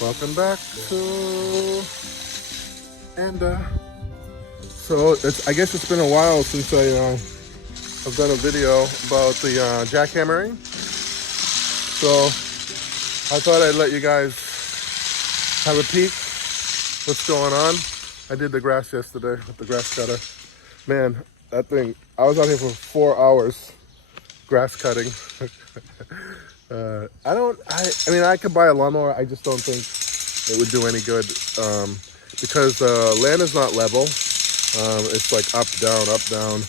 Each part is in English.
Welcome back to so I guess it's been a while since I've done a video about the jackhammering. So I thought I'd let you guys have a peek what's going on. I did the grass yesterday with the grass cutter. Man, that thing, I was out here for 4 hours grass cutting. I mean, I could buy a lawnmower. I just don't think it would do any good because the land is not level. It's like up, down, up, down.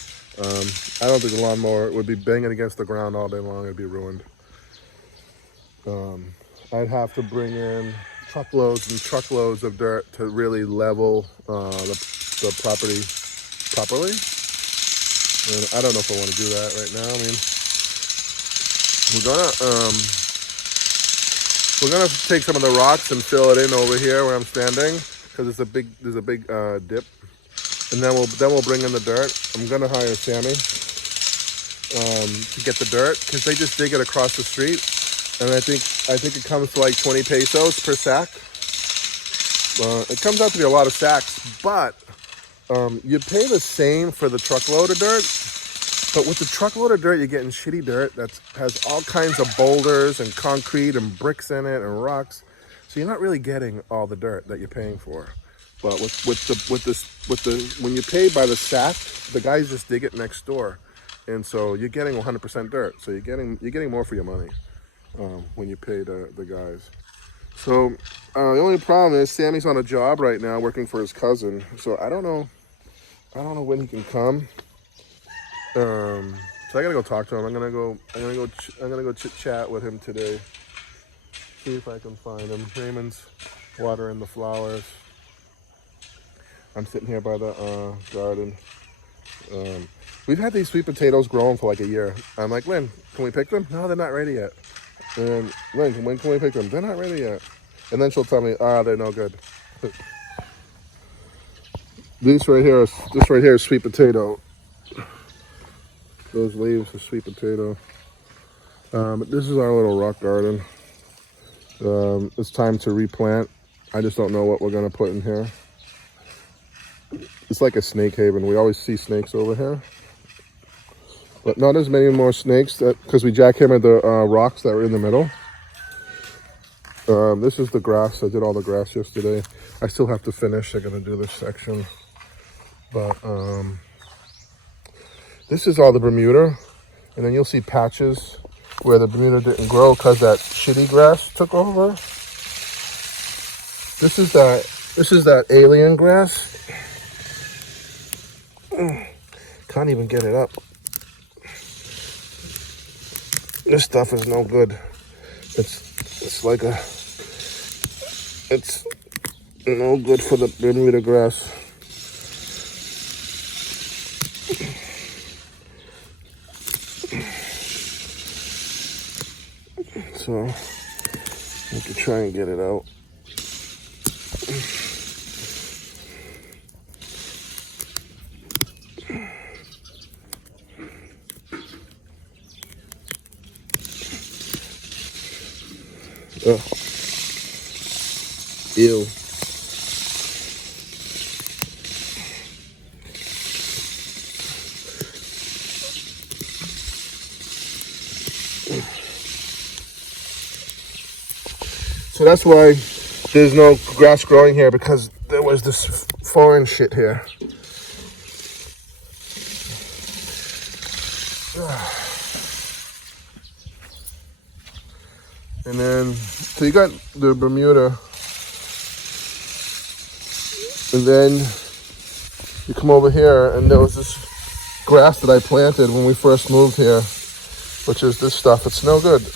I don't think the lawnmower would be banging against the ground all day long. It'd be ruined. I'd have to bring in truckloads and truckloads of dirt to really level the property properly. And I don't know if I want to do that right now. I mean, we're gonna take some of the rocks and fill it in over here where I'm standing because there's a big dip, and then we'll bring in the dirt. I'm gonna hire Sammy to get the dirt because they just dig it across the street, and I think it comes to like 20 pesos per sack. It comes out to be a lot of sacks, but you pay the same for the truckload of dirt. But with the truckload of dirt, you're getting shitty dirt that has all kinds of boulders and concrete and bricks in it and rocks. So you're not really getting all the dirt that you're paying for. But when you pay by the sack, the guys just dig it next door, and so you're getting 100% dirt. So you're getting more for your money when you pay the guys. So the only problem is Sammy's on a job right now working for his cousin. So I don't know when he can come. So I gotta go talk to him. I'm gonna go chit chat with him today. See if I can find him. Raymond's watering the flowers. I'm sitting here by the garden. We've had these sweet potatoes growing for like a year. I'm like, Lynn, can we pick them? No, they're not ready yet. And Lynn, when can we pick them? They're not ready yet. And then she'll tell me, they're no good. This right here is sweet potato. Those leaves are sweet potato. But this is our little rock garden. It's time to replant. I just don't know what we're gonna put in here. It's like a snake haven. We always see snakes over here, but not as many more snakes because we jackhammered the rocks that were in the middle. This is the grass. I did all the grass yesterday. I still have to finish. I gotta do this section, but this is all the Bermuda, and then you'll see patches where the Bermuda didn't grow because that shitty grass took over. This is that alien grass. Can't even get it up. This stuff is no good. It's no good for the Bermuda grass. So I could try and get it out. Ugh. Ew. So that's why there's no grass growing here, because there was this foreign shit here. And then, so you got the Bermuda. And then you come over here, and there was this grass that I planted when we first moved here, which is this stuff. It's no good. It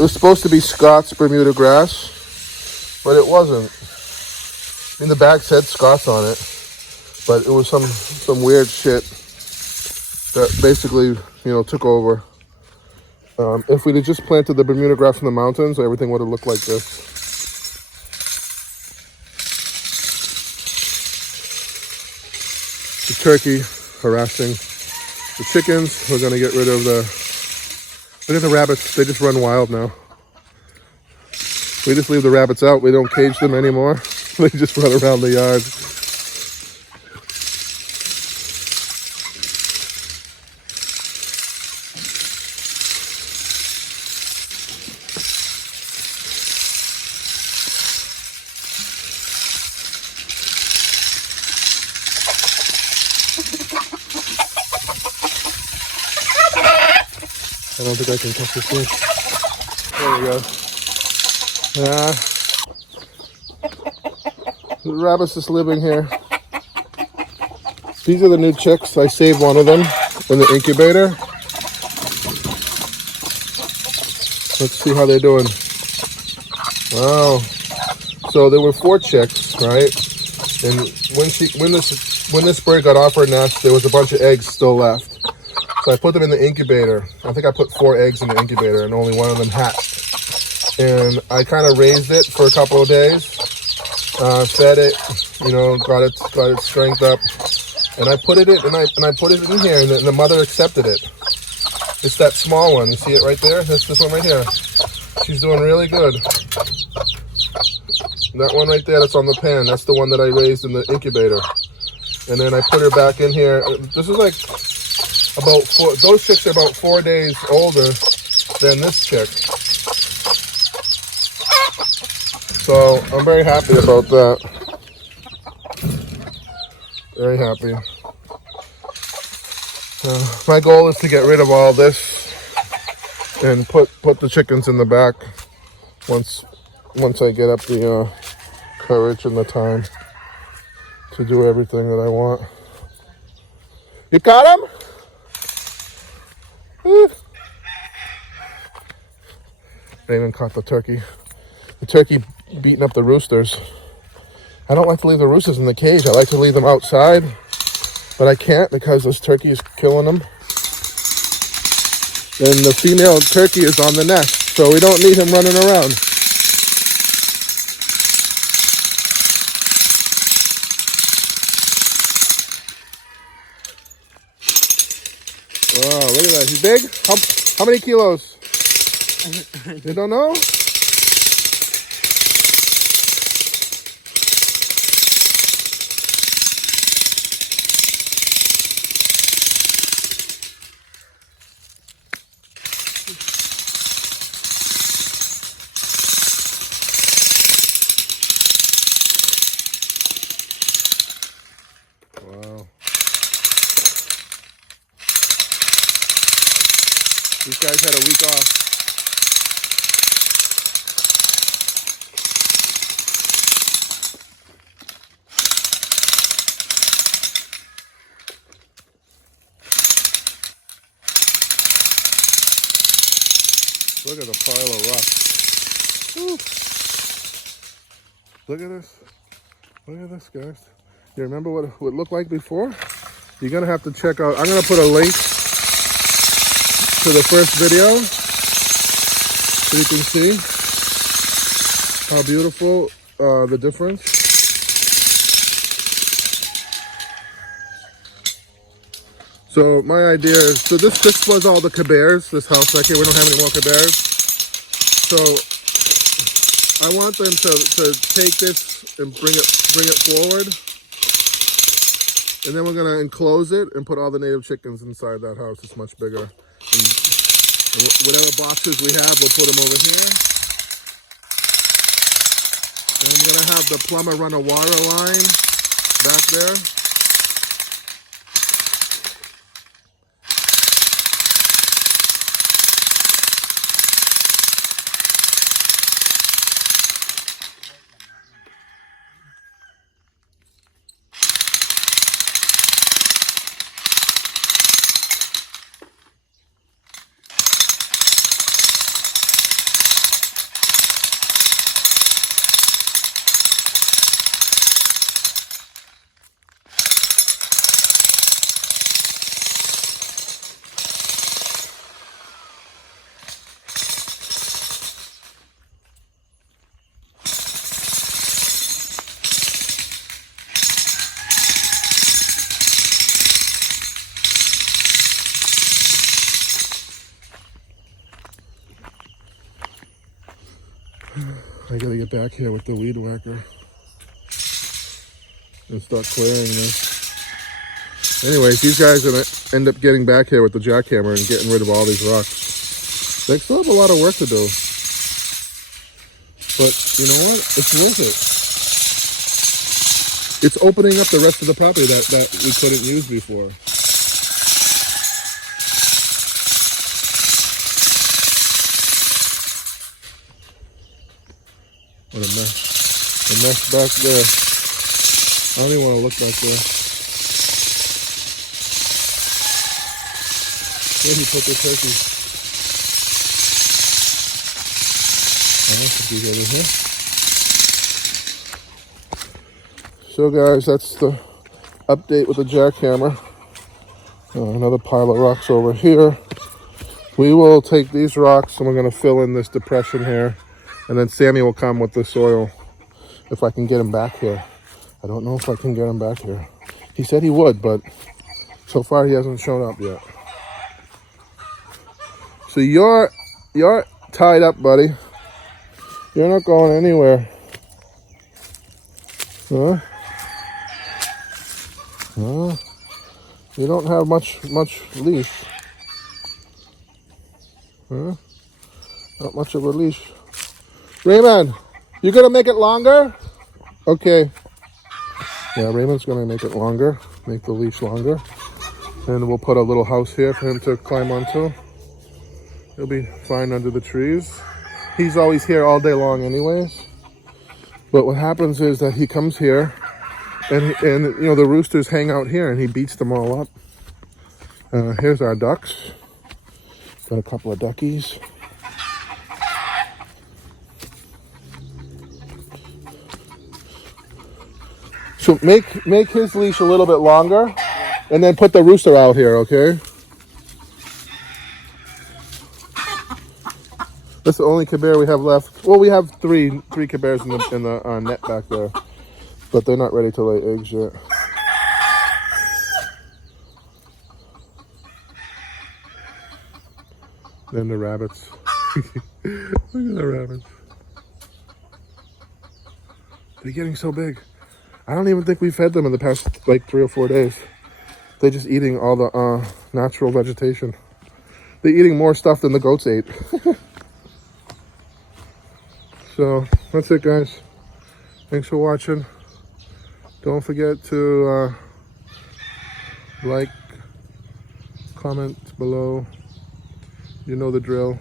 was supposed to be Scott's Bermuda grass, but it wasn't. I mean, the bag said Scott's on it, but it was some weird shit that basically, took over. If we'd have just planted the Bermuda grass in the mountains, everything would have looked like this. The turkey harassing the chickens. We're gonna get rid of look at the rabbits. They just run wild now. We just leave the rabbits out. We don't cage them anymore. They just run around the yard. I don't think I can catch this fish. There we go. The rabbit's just living here. These are the new chicks. I saved one of them in the incubator. Let's see how they're doing. Wow. So there were 4 chicks, right? And when this bird got off her nest, there was a bunch of eggs still left. So I put them in the incubator. I think I put 4 eggs in the incubator, and only one of them hatched. And I kind of raised it for a couple of days, fed it, got its strength up, and I put it in, and I put it in here, and the mother accepted it. It's that small one. You see it right there? That's this one right here. She's doing really good. That one right there, that's on the pan. That's the one that I raised in the incubator. And then I put her back in here. This is like those chicks are about 4 days older than this chick. So I'm very happy about that. Very happy. My goal is to get rid of all this and put the chickens in the back once I get up the courage and the time to do everything that I want. You got him? They even caught the turkey. The turkey beating up the roosters. I don't like to leave the roosters in the cage. I like to leave them outside, but I can't because this turkey is killing them. And the female turkey is on the nest, so we don't need him running around. Wow, look at that. He's big? How many kilos? You don't know? Wow. These guys had a week off. Look at the pile of rocks. Woo. Look at this. Look at this, guys. You remember what it looked like before? You're going to have to check out. I'm going to put a link to the first video so you can see how beautiful the difference. So my idea is, so this was all the cabares, this house back here. We don't have any more cabares. So I want them to take this and bring it forward. And then we're gonna enclose it and put all the native chickens inside that house. It's much bigger. And whatever boxes we have, we'll put them over here. And I'm gonna have the plumber run a water line back there. I gotta get back here with the weed whacker and start clearing this. Anyways, these guys are gonna end up getting back here with the jackhammer and getting rid of all these rocks. They still have a lot of work to do. But you know what? It's worth it. It's opening up the rest of the property that we couldn't use before. What a mess. A mess back there. I don't even want to look back there. Where did he put the turkey? I don't think he's over here. So guys, that's the update with the jackhammer. Another pile of rocks over here. We will take these rocks and we're going to fill in this depression here. And then Sammy will come with the soil if I can get him back here. I don't know if I can get him back here. He said he would, but so far he hasn't shown up yet. So you're tied up, buddy. You're not going anywhere. Huh? Huh? You don't have much leash. Huh? Not much of a leash. Raymond, you gonna make it longer? Okay. Yeah, Raymond's gonna make it longer. Make the leash longer. And we'll put a little house here for him to climb onto. He'll be fine under the trees. He's always here all day long anyways. But what happens is that he comes here and you know, the roosters hang out here and he beats them all up. Here's our ducks. Got a couple of duckies. So make his leash a little bit longer and then put the rooster out here, okay? That's the only cabare we have left. Well, we have three cabares in the net back there, but they're not ready to lay eggs yet. Then the rabbits. Look at the rabbits. They're getting so big. I don't even think we fed them in the past like 3 or 4 days. They're just eating all the natural vegetation. They're eating more stuff than the goats ate. So that's it, guys. Thanks for watching. Don't forget to like, comment below. You know the drill.